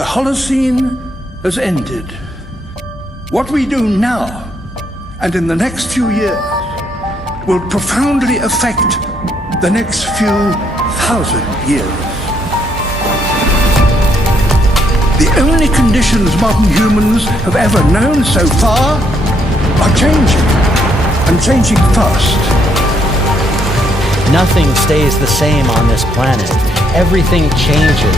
The Holocene has ended. What we do now and in the next few years will profoundly affect the next few thousand years. The only conditions modern humans have ever known so far are changing, and changing fast. Nothing stays the same on this planet. Everything changes.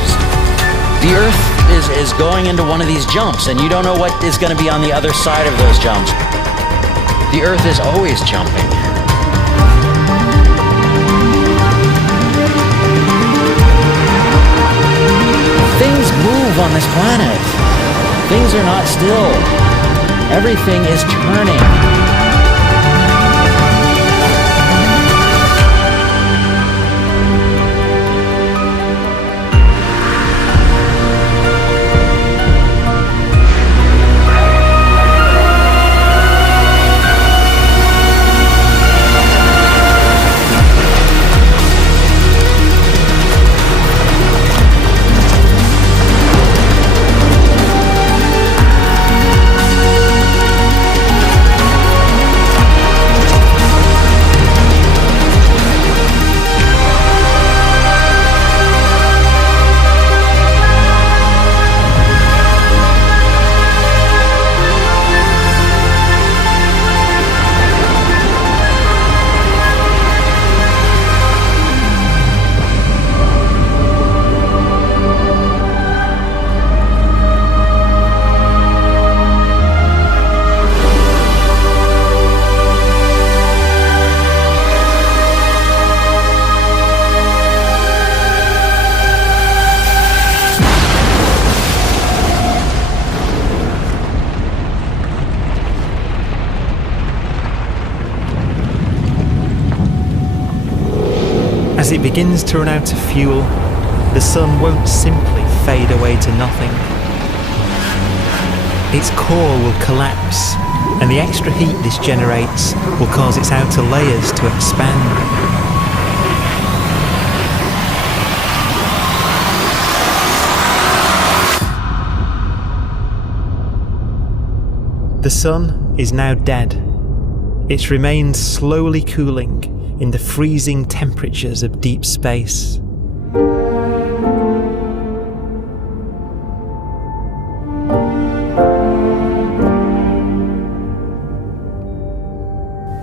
The Earth is going into one of these jumps, and you don't know what is going to be on the other side of those jumps. The Earth is always jumping. Things move on this planet. Things are not still. Everything is turning. As it begins to run out of fuel, the sun won't simply fade away to nothing. Its core will collapse, and the extra heat this generates will cause its outer layers to expand. The sun is now dead. Its remains slowly cooling in the freezing temperatures of deep space.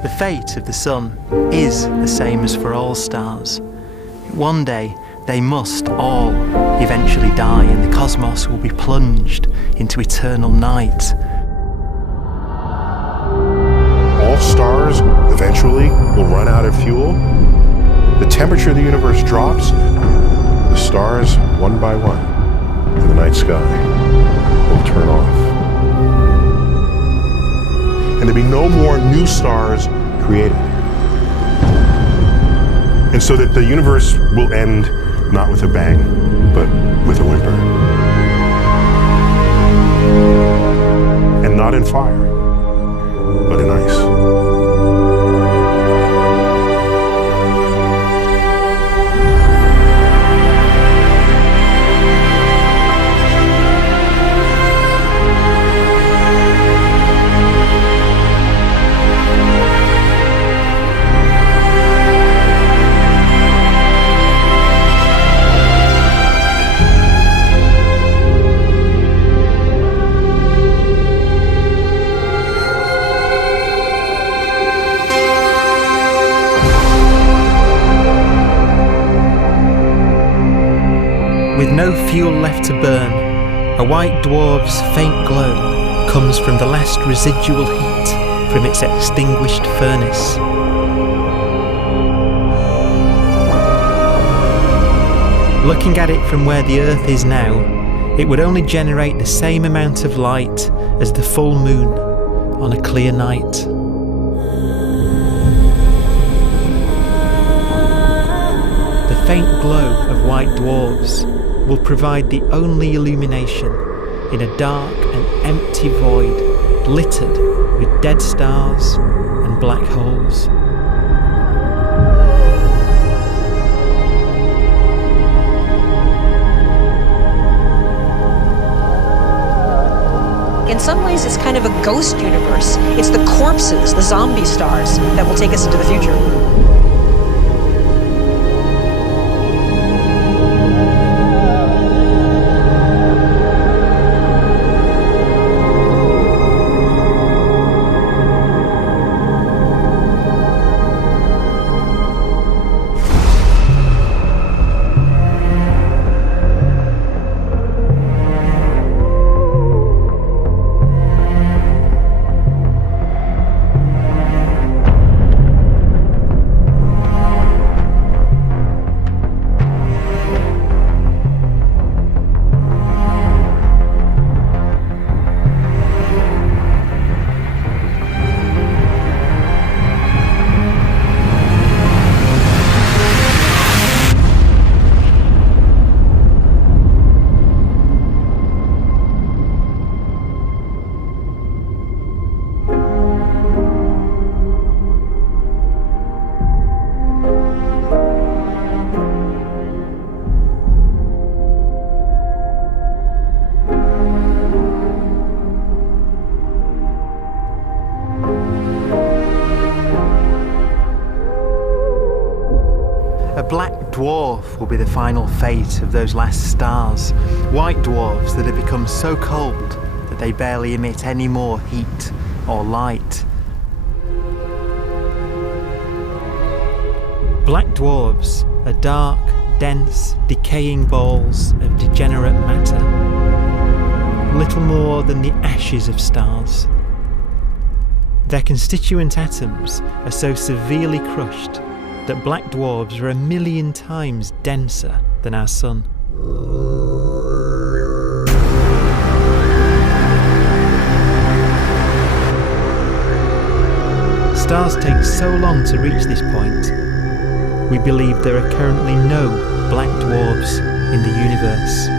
The fate of the sun is the same as for all stars. One day they must all eventually die, and the cosmos will be plunged into eternal night. All stars eventually will run out of fuel. The temperature of the universe drops. The stars, one by one, in the night sky, will turn off. And there'll be no more new stars created. And so that the universe will end not with a bang, but with a whimper. And not in fire, but in ice. With no fuel left to burn, a white dwarf's faint glow comes from the last residual heat from its extinguished furnace. Looking at it from where the Earth is now, it would only generate the same amount of light as the full moon on a clear night. The faint glow of white dwarfs will provide the only illumination in a dark and empty void littered with dead stars and black holes. some ways, it's kind of a ghost universe. It's the corpses, the zombie stars, that will take us into the future. A black dwarf will be the final fate of those last stars. White dwarfs that have become so cold that they barely emit any more heat or light. Black dwarfs are dark, dense, decaying balls of degenerate matter. Little more than the ashes of stars. Their constituent atoms are so severely crushed that black dwarfs are 1,000,000 times denser than our sun. Stars take so long to reach this point, we believe there are currently no black dwarfs in the universe.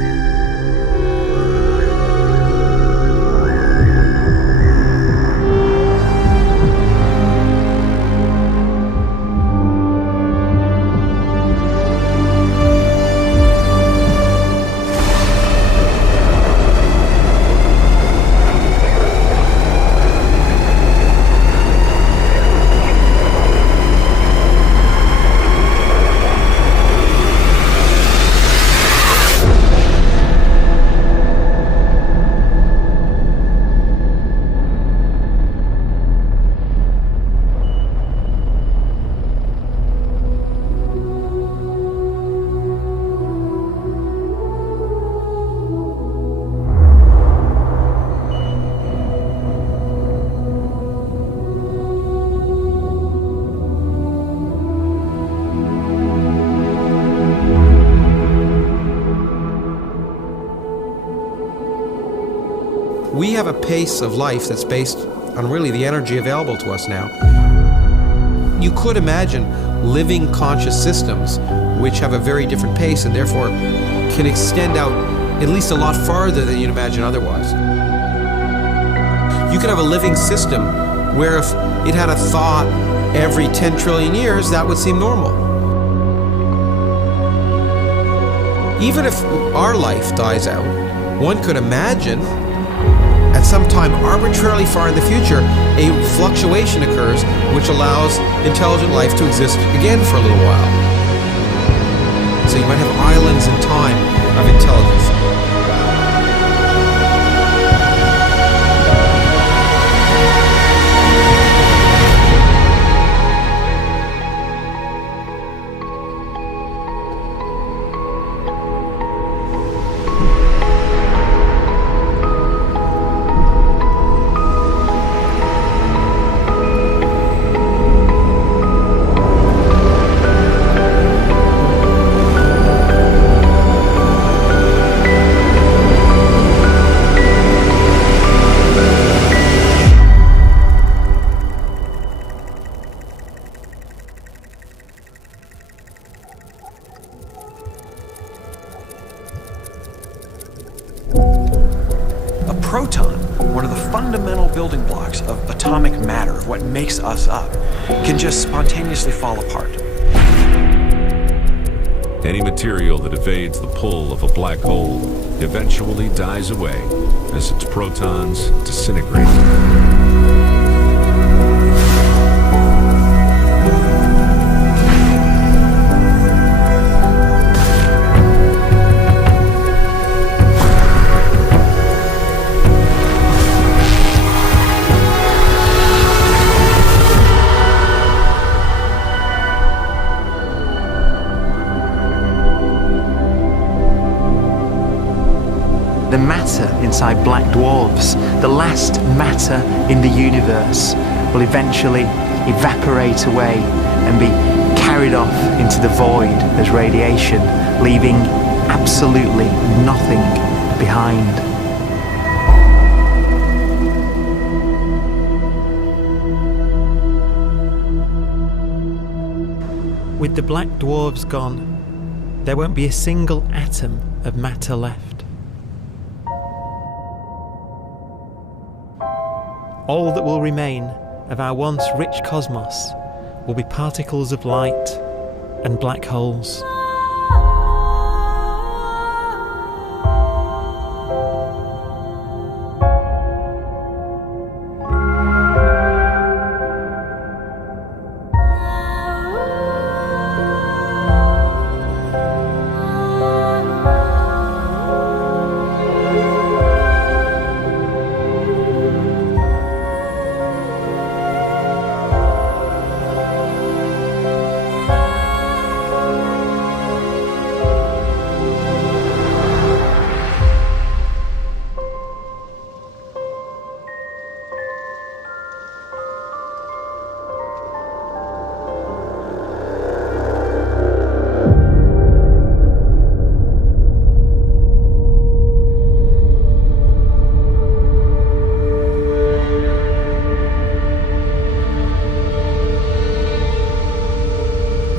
We have a pace of life that's based on really the energy available to us now. You could imagine living conscious systems which have a very different pace and therefore can extend out at least a lot farther than you'd imagine otherwise. You could have a living system where if it had a thought every 10 trillion years, that would seem normal. Even if our life dies out, one could imagine at some time arbitrarily far in the future, a fluctuation occurs which allows intelligent life to exist again for a little while. So you might have islands in time of intelligence. Proton, one of the fundamental building blocks of atomic matter, of what makes us up, can just spontaneously fall apart. Any material that evades the pull of a black hole eventually dies away as its protons disintegrate. The matter inside black dwarfs, the last matter in the universe, will eventually evaporate away and be carried off into the void as radiation, leaving absolutely nothing behind. With the black dwarfs gone, there won't be a single atom of matter left. All that will remain of our once rich cosmos will be particles of light and black holes.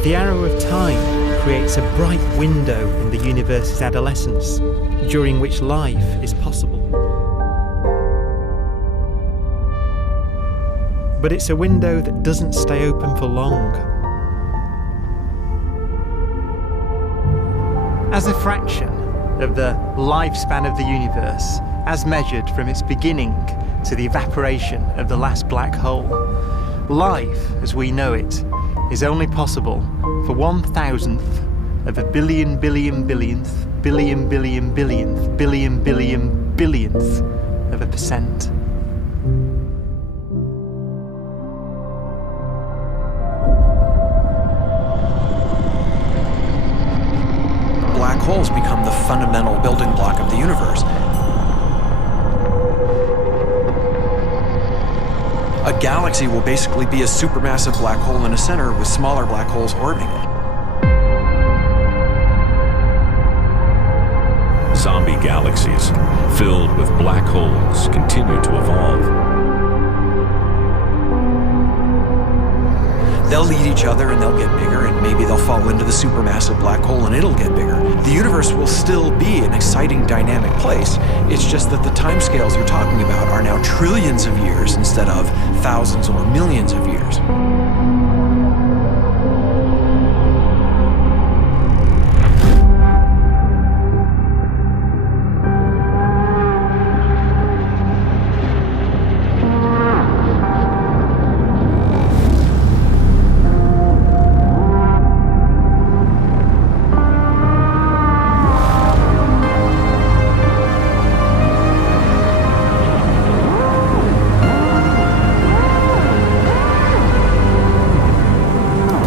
The arrow of time creates a bright window in the universe's adolescence, during which life is possible. But it's a window that doesn't stay open for long. As a fraction of the lifespan of the universe, as measured from its beginning to the evaporation of the last black hole, life, as we know it, is only possible for 1,000th of a billion billion billionth billion billion billionth billion billion billionth of a percent. Black holes become the fundamental building block of the universe. A galaxy will basically be a supermassive black hole in a center with smaller black holes orbiting it. Zombie galaxies filled with black holes continue to evolve. They'll eat each other and they'll get bigger, and maybe they'll fall into the supermassive black hole and it'll get bigger. The universe will still be an exciting, dynamic place. It's just that the timescales you're talking about are now trillions of years instead of thousands or millions of years.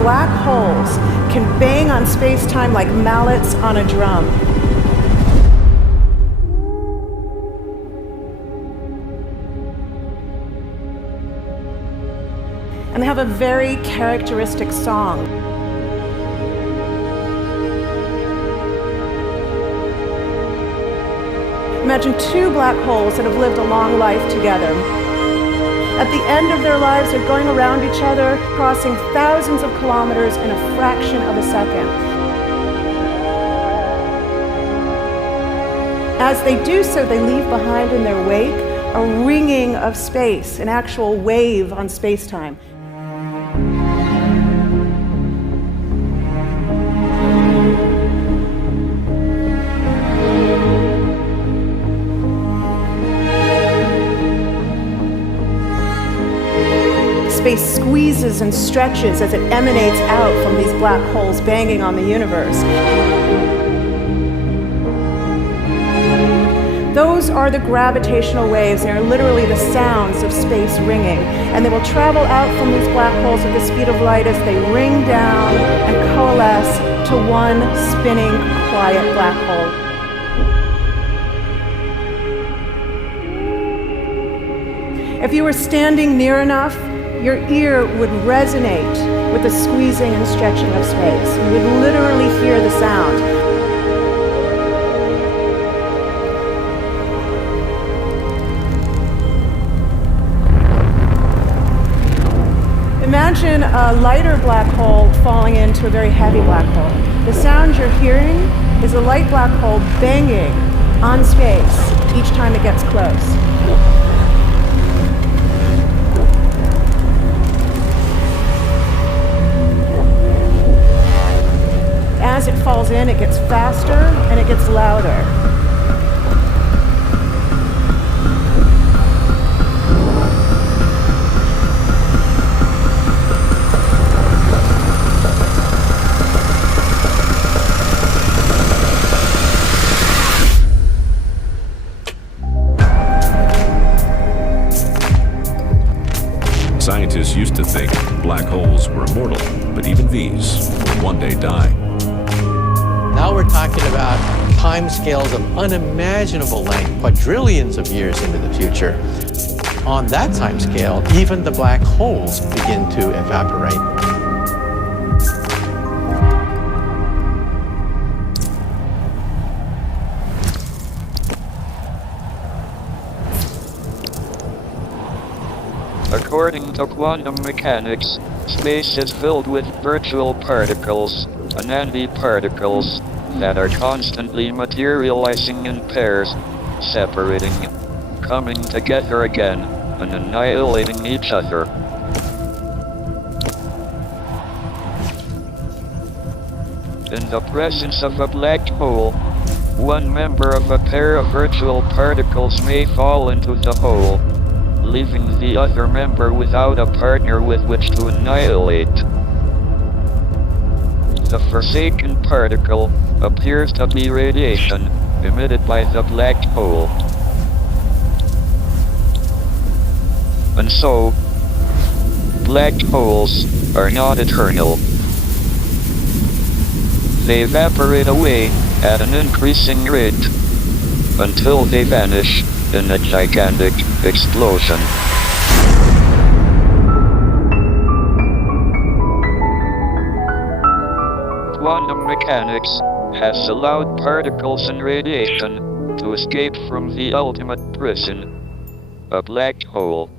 Black holes can bang on space-time like mallets on a drum. And they have a very characteristic song. Imagine two black holes that have lived a long life together. At the end of their lives, they're going around each other, crossing thousands of kilometers in a fraction of a second. As they do so, they leave behind in their wake a ringing of space, an actual wave on space-time. squeezes and stretches as it emanates out from these black holes banging on the universe. Those are the gravitational waves. They are literally the sounds of space ringing. And they will travel out from these black holes at the speed of light as they ring down and coalesce to one spinning, quiet black hole. If you were standing near enough, your ear would resonate with the squeezing and stretching of space. You would literally hear the sound. Imagine a lighter black hole falling into a very heavy black hole. The sound you're hearing is a light black hole banging on space each time it gets close. As it falls in, it gets faster and it gets louder. Scientists used to think black holes were immortal, but even these will one day die. Now we're talking about timescales of unimaginable length, quadrillions of years into the future. On that timescale, even the black holes begin to evaporate. According to quantum mechanics, space is filled with virtual particles, Anandi particles, that are constantly materializing in pairs, separating, coming together again, and annihilating each other. In the presence of a black hole, one member of a pair of virtual particles may fall into the hole, leaving the other member without a partner with which to annihilate. The forsaken particle appears to be radiation emitted by the black hole. And so, black holes are not eternal. They evaporate away at an increasing rate until they vanish in a gigantic explosion. Quantum mechanics has allowed particles and radiation to escape from the ultimate prison, a black hole.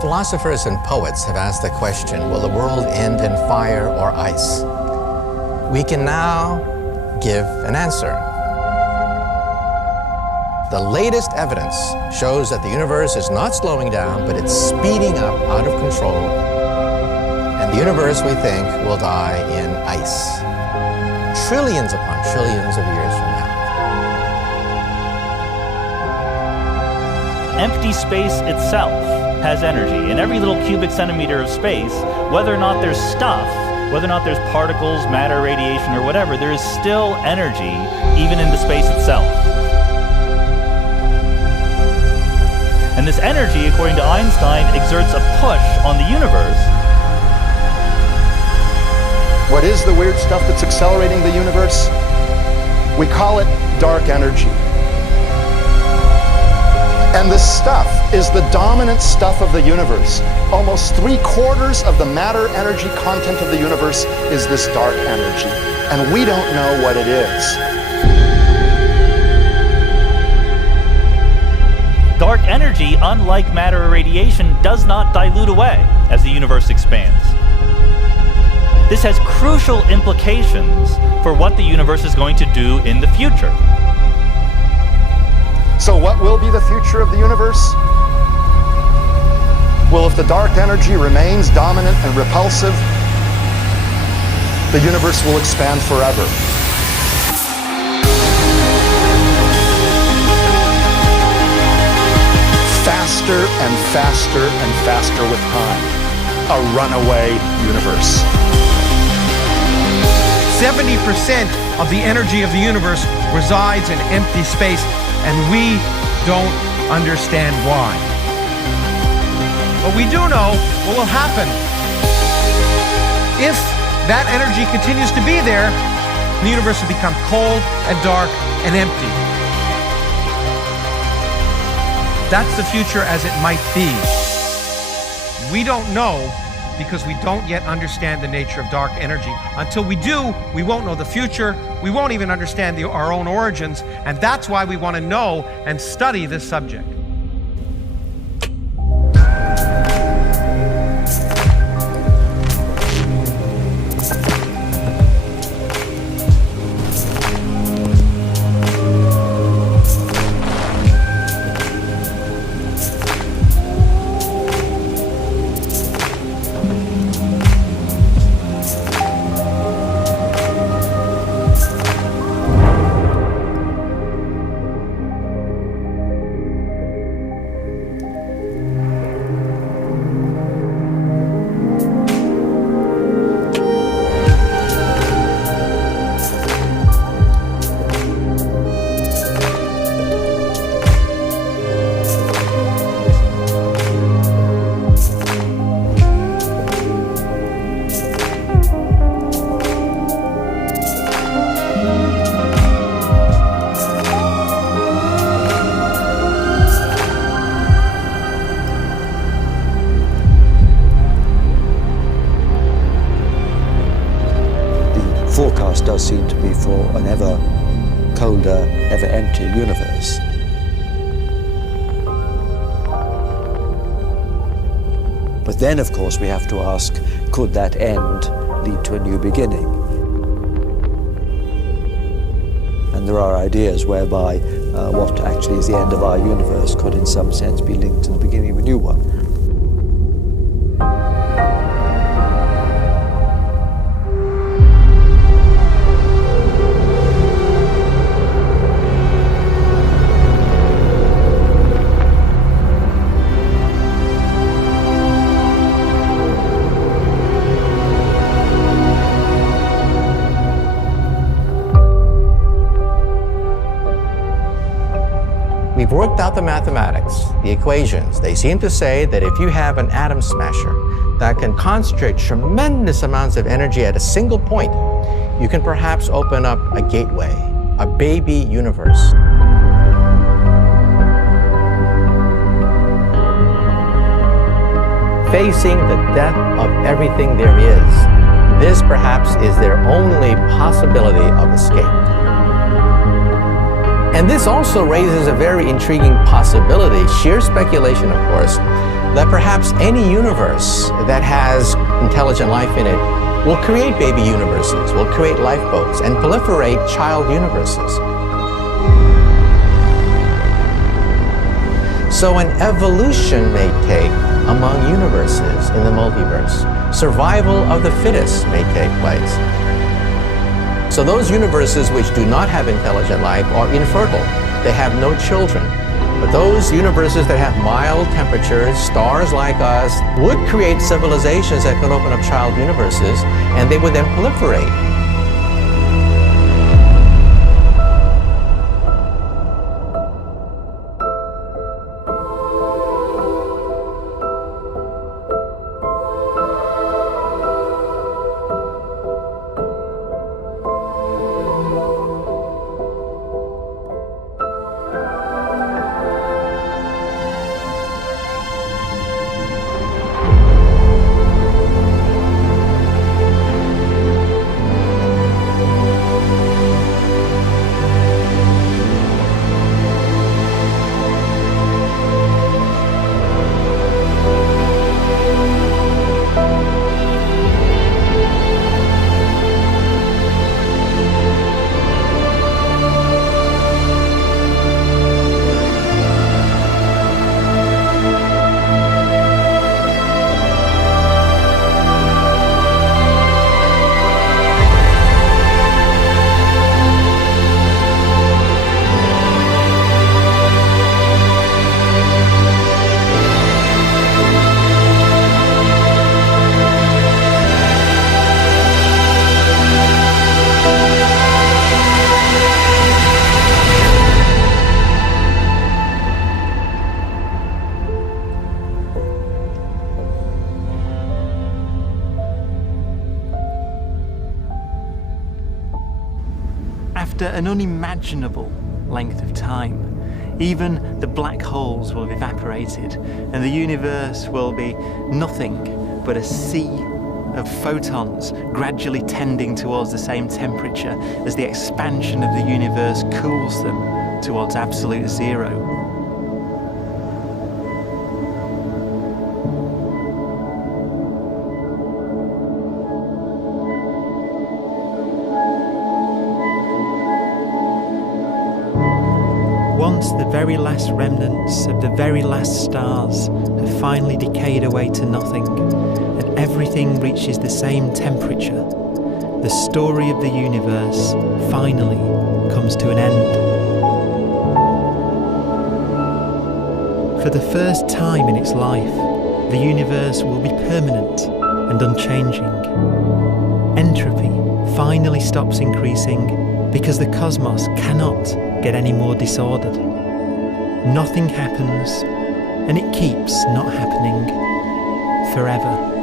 Philosophers and poets have asked the question, will the world end in fire or ice? We can now give an answer. The latest evidence shows that the universe is not slowing down, but it's speeding up out of control. And the universe, we think, will die in ice. Trillions upon trillions of years from now. Empty space itself has energy. In every little cubic centimeter of space, whether or not there's stuff whether or not there's particles, matter, radiation, or whatever, there is still energy, even in the space itself. And this energy, according to Einstein, exerts a push on the universe. What is the weird stuff that's accelerating the universe? We call it dark energy. And this stuff is the dominant stuff of the universe. Almost 3/4 of the matter-energy content of the universe is this dark energy. And we don't know what it is. Dark energy, unlike matter or radiation, does not dilute away as the universe expands. This has crucial implications for what the universe is going to do in the future. So what will be the future of the universe? Well, if the dark energy remains dominant and repulsive, the universe will expand forever. Faster and faster and faster with time. A runaway universe. 70% of the energy of the universe resides in empty space, and we don't understand why. But we do know what will happen. If that energy continues to be there, the universe will become cold and dark and empty. That's the future as it might be. We don't know because we don't yet understand the nature of dark energy. Until we do, we won't know the future. We won't even understand our own origins, and that's why we want to know and study this subject. Forecast does seem to be for an ever colder, ever emptier universe. But then, of course, we have to ask, could that end lead to a new beginning? And there are ideas whereby what actually is the end of our universe could in some sense be linked to the beginning of a new one. We've worked out the mathematics, the equations. They seem to say that if you have an atom smasher that can concentrate tremendous amounts of energy at a single point, you can perhaps open up a gateway, a baby universe. Facing the death of everything there is, this perhaps is their only possibility of escape. And this also raises a very intriguing possibility, sheer speculation of course, that perhaps any universe that has intelligent life in it will create baby universes, will create lifeboats, and proliferate child universes. So an evolution may take among universes in the multiverse. Survival of the fittest may take place. So those universes which do not have intelligent life are infertile. They have no children. But Those universes that have mild temperatures, stars like us, would create civilizations that could open up child universes, and they would then proliferate. After an unimaginable length of time, even the black holes will have evaporated, and the universe will be nothing but a sea of photons gradually tending towards the same temperature as the expansion of the universe cools them towards absolute zero. Once the very last remnants of the very last stars have finally decayed away to nothing, and everything reaches the same temperature, the story of the universe finally comes to an end. For the first time in its life, the universe will be permanent and unchanging. Entropy finally stops increasing because the cosmos cannot get any more disordered. Nothing happens, and it keeps not happening forever.